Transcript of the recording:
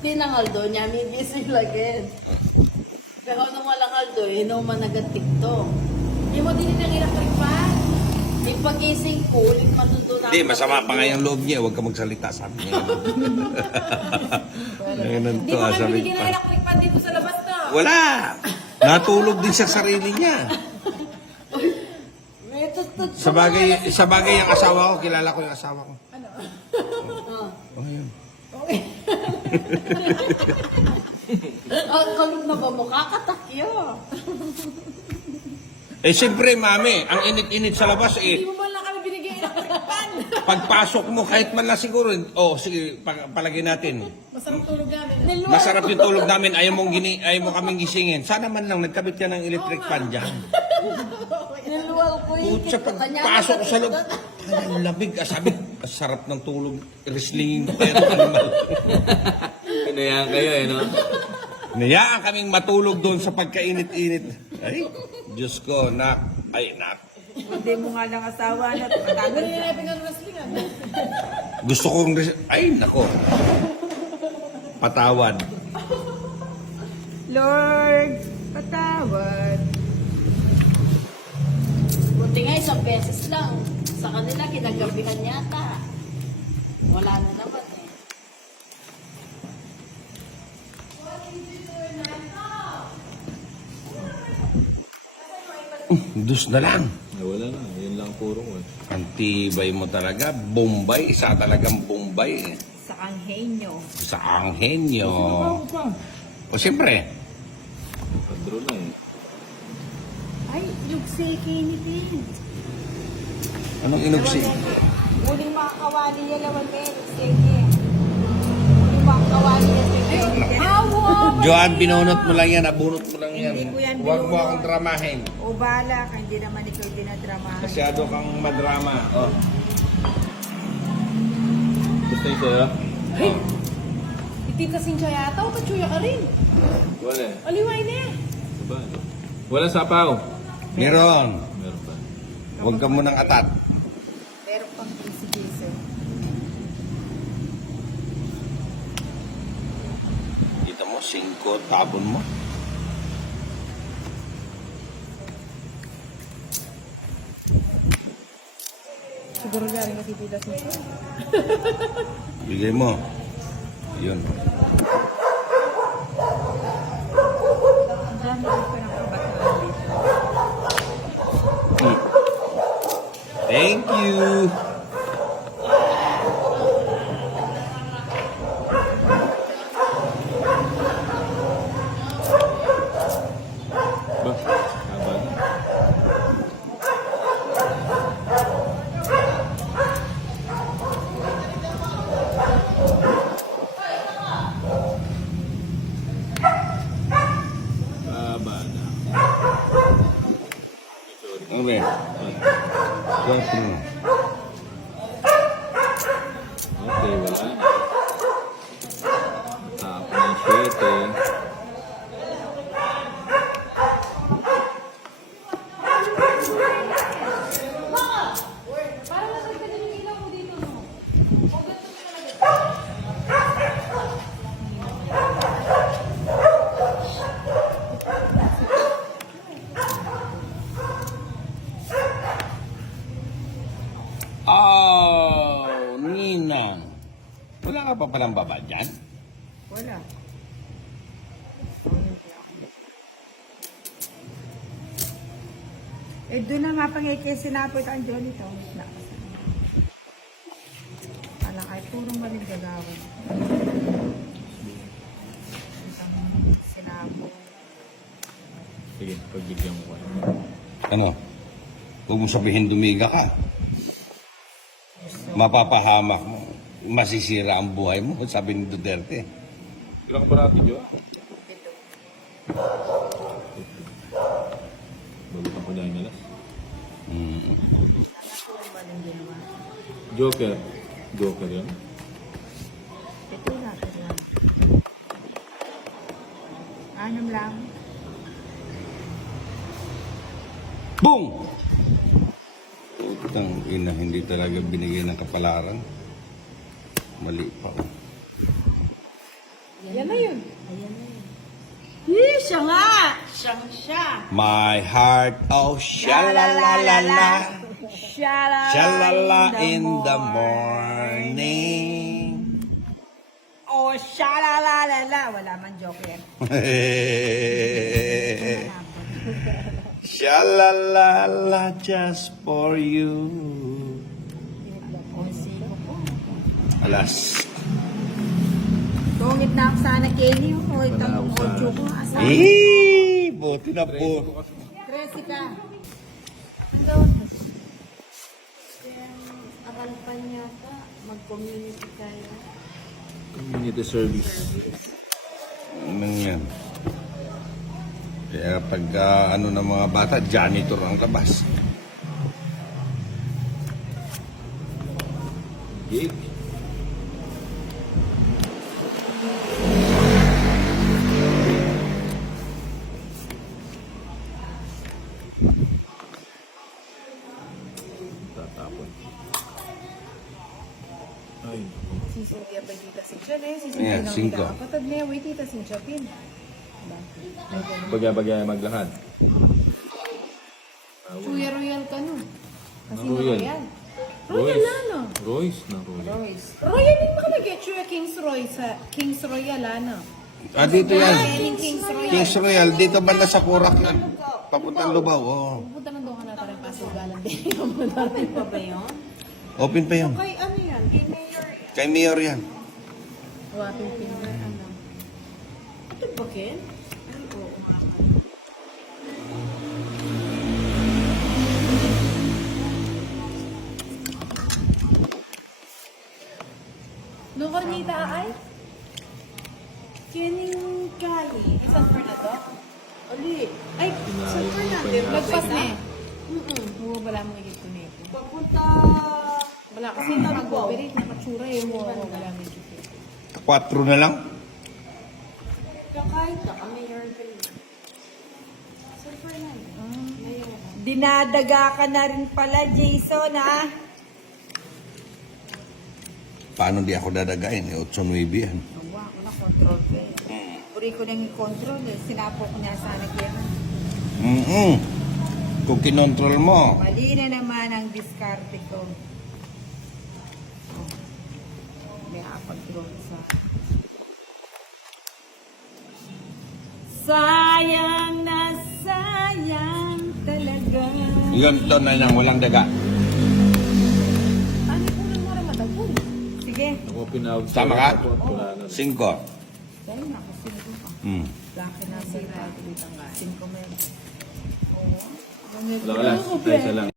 tinangaldo niya, may gising lagi. Pero nung walang haldo, inuman agad TikTok. Hindi mo din nang electric fan. May pagising ko, ulit matundo na. Hindi, masama pa nga yung loob niya. Huwag ka magsalita, sabi niya. Hindi pa kami binigyan ng electric fan dito sa labas na. Wala! Natulog din sa sarili niya. May tutut. Sa bagay yung asawa ko, kilala ko yung asawa ko. Ano? Oh, yun. Okay. Ang kalog na ba mo? Kakatakyo. Eh, siyempre, mami, ang init-init sa labas, Hindi mo man lang kami binigyan ng electric fan. pagpasok mo, kahit man lang siguro, sige, palagay natin. Masarap tulog namin. Masarap yung tulog namin, ayaw mo kaming gisingin. Sana man lang, nagkabit ka ng electric fan dyan. Niluwal ko yung Putsa, pagpasok ko sa loob, ang labig. Sabi, sarap ng tulog. Wrestling pero animal. Kinayan kayo eh, no? Nayaan kaming matulog doon sa pagkainit-init. Ay, Diyos ko, nak. Ay, nak. Hindi mo nga lang asawa na patagal Ganun ka. yung pinag wrestling ah. Gusto kong... Ay, nako. Patawad. Lord, patawad. Buti nga isang beses lang. Sa kanila, kinagabihan yata. Wala na naman eh. Dus na lang. Ay, wala na. Yun lang puro ko. Ang tibay mo talaga. Bombay. Isa talagang Bombay. Sa Anghenyo. Sa Anghenyo. O siyempre. Padro na eh. Ay, lugsi kinitin. Anong inuksi? Muling makakawali niya lawan kayo, lugsi niya. Muling makakawali niya sa Joan, binunot mo lang yan. Abunot mo lang yan. Hindi ko yan Huwag mo binunot. akong dramahin. O bala ka, hindi naman ikaw dinadramahan. Masyado kang madrama. Oh. Gusto yung sa'yo? Itita Sincha yata o kachuya ka rin. Wala eh. Aliway na eh. Diba? Walang sapaw. Meron. Meron pa. Huwag ka munang atat. Pero pang kisi-kisi. Kita mo, 5 tabon mo. Siguro galing kasi Tita Sincha. Bigay mo. Yun. Ang dami ko pa ng kabataan dito. Thank you. Ba? Haba na. Haba na. Sorry. Okay. Thank you. Okay, wala na. Tapos ng shit eh. Oh, Ninang. Wala ka pa palang baba dyan? Wala. Eh, doon na nga pangikay sinapit ang Johnny to. Alam ay puro maling gagawin. Sinapot. Sige, pagbigyan mo ko. Ano? Huwag mo sabihin dumiga ka. Mapapahamak mo. Masisira ang buhay mo, sabi ni Duterte. Ilang pa natin, Jo? Pito. Bagutan ko dahil nalas. Puro maling ginawa. Joker. Joker yun. Pito na. Anom lang. Boom! Putang ina, hindi talaga binigay ng kapalaran. Mali pa. Yan na yun. Ayan na yun. Siya nga! Siyang siya. My heart, oh, sha-la-la-la-la. Shalala Shalala in the morning. Oh, shalalalala. Wala man joker. Shalalala just for you. Alas. Tungit na ako sana Kenny. O, Wala itang ako sa- audio ko. Asan? Buti na po. Tresi ka. Akal pa niya ka, mag-community tayo. Community service. Ano yan? Kaya pag ano ng mga bata, janitor ang labas. Gig. Tatapon. Ay, Si Sylvia pa tita Sincha na Si Ayan, Cynthia 5. kapatid niya, wait tita Sincha pin. bagay-bagay maglakad. Royal ka no. Kasi Na Royal. Royal. Royce. Royal na no. Royce na Royal. Royce. Royal din ba nag-get you King's Roy sa King's Royal ano? Ah, dito yan. Galing King's Royal. King's Royal, dito banda sa Kurak yan. Papuntang Lubao, oh. Pupunta na doon ka na parang pasugalan din. Open pa ba yun? Open pa yun. Kay ano yan? Kay Mayor. Kay Mayor yan. Waping finger ano. Ito ba, Ken? Ay, oo. Doon ka nita ay? Kening Kali. San Fernando? Ali. Ay, San Fernando. Lagpas na eh. Mm-mm. Oo, wala mo higit ko nito. Papunta... Wala kasi mag-operate na matsura eh. Oo, wala mo higit ko. 4 na lang. Kakain ka kami, Yorville. San Fernando. Ngayon. Dinadaga ka na rin pala, Jason, ha? Paano di ako dadagain? 8-9 yan. Wala control ko eh. Puri ko nang i-control eh. Sinapo ko niya sana kaya. Kung kinontrol mo, Mali na naman ang diskarte ko. May apag-drone sa... Sayang na sayang talaga. yun to na lang, walang daga. Ano ko nang mara matagpon? Sige. Ako pinawag sa Tama ka? airport, wala na. 5. Dahil na ako sino ko. Laki na sila. 5 men. Oo. Wala ka lang. Isa lang.